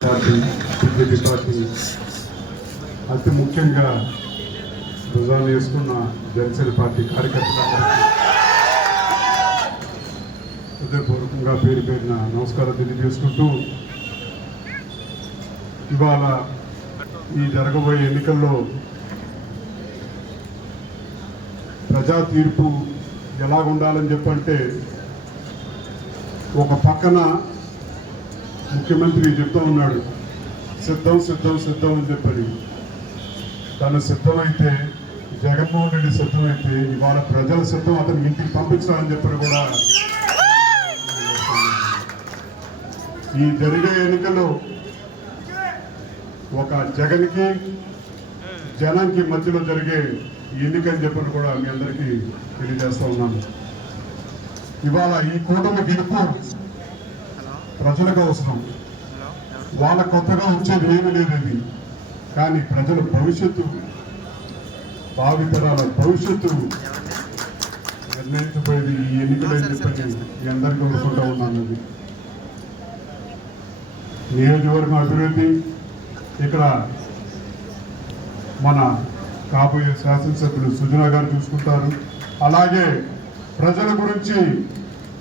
Party BJP party అతి ముఖ్యంగా భుజాలు వేసుకున్న జనసేన పార్టీ కార్యకర్తలందరికీ హృదయపూర్వకంగా పేరు పేరిన నమస్కారం తెలియజేసుకుంటూ ఇవాళ ఈ జరగబోయే ఎన్నికల్లో ప్రజా తీర్పు ఎలా ఉండాలని చెప్పంటే ఒక పక్కన ముఖ్యమంత్రి చెప్తూ ఉన్నాడు? సిద్ధం సిద్ధం సిద్ధం అని చెప్పని. తను సిద్ధమైతే జగన్మోహన్ రెడ్డి సిద్ధమైతే ఇవాళ ప్రజల సిద్ధం అతను ఇంటికి పంపించాలని చెప్పని కూడా ఈ జరిగే ఎన్నికల్లో ఒక జగన్కి జనానికి మధ్యలో జరిగే ఎన్నికని చెప్పని కూడా మీ అందరికీ తెలియజేస్తా ఉన్నాను. ఇవాళ ఈ కూటమి గెలుపు ప్రజలకు అవసరం. వాళ్ళ కొత్తగా వచ్చేది ఏమీ లేదు కానీ ప్రజల భవిష్యత్తు. భావితరాల భవిష్యత్తు. నిర్ణయించబోయేది ఈ ఎన్నికలు అని చెప్పని మీ అందరికీ కోరుకుంటా ఉన్నాను. నియోజకవర్గం అభివృద్ధి. ఇక్కడ మన కాబోయే శాసనసభ్యులు సుజనా గారు చూసుకుంటారు. అలాగే ప్రజల గురించి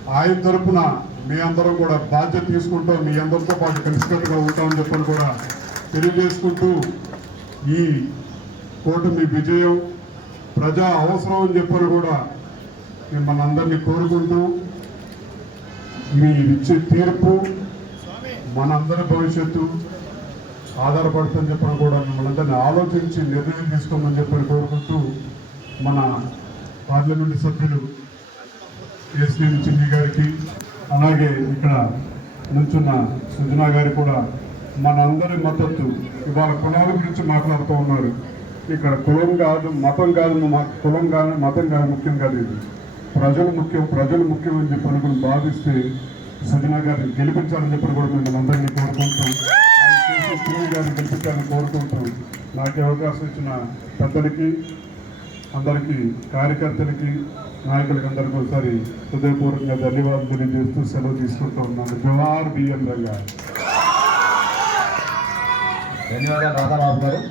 ఆయన తరపున మీ అందరం కూడా బాధ్యత తీసుకుంటాం. మీ అందరితో పాటు కలిసికట్టుగా ఉంటామని చెప్పని కూడా తెలియజేసుకుంటూ ఈ కూటమి విజయం ప్రజా అవసరం అని చెప్పని కూడా మిమ్మల్ని అందరినీ కోరుకుంటూ మీ ఇచ్చే తీర్పు మనందరి భవిష్యత్తు ఆధారపడుతుందని చెప్పని కూడా మిమ్మల్ని అందరినీ ఆలోచించి నిర్ణయం తీసుకోమని చెప్పని కోరుకుంటూ మన పార్లమెంటు సభ్యులు ఎస్పీ చిన్ని గారికి అలాగే ఇక్కడ నుంచున్న సుజనా గారు కూడా మనందరి మద్దతు ఇవాళ కులాల గురించి మాట్లాడుతూ ఉన్నారు. ఇక్కడ కులం కాదు మతం కాదు మా కులం కాదు మతం కాదు ముఖ్యం కాదు ఇది. ప్రజలు ముఖ్యం ప్రజలు ముఖ్యం అని చెప్పి అనుకుని భావిస్తే సుజనా గారిని గెలిపించాలని చెప్పి కూడా మిమ్మల్ని అందరినీ కోరుకుంటాం సునీల్ గారిని గెలిపించాలని కోరుకుంటాం నాకు అవకాశం ఇచ్చిన పెద్దలకి అందరికీ కార్యకర్తలకి నాయకులకి అందరికీ ఒకసారి హృదయపూర్వకంగా ధన్యవాదాలు తెలియజేస్తూ సెలవు తీసుకుంటూ ఉన్నాను. జవహర్ బిఎం రంగా ధన్యవాదాలు రాధాబాబు గారు.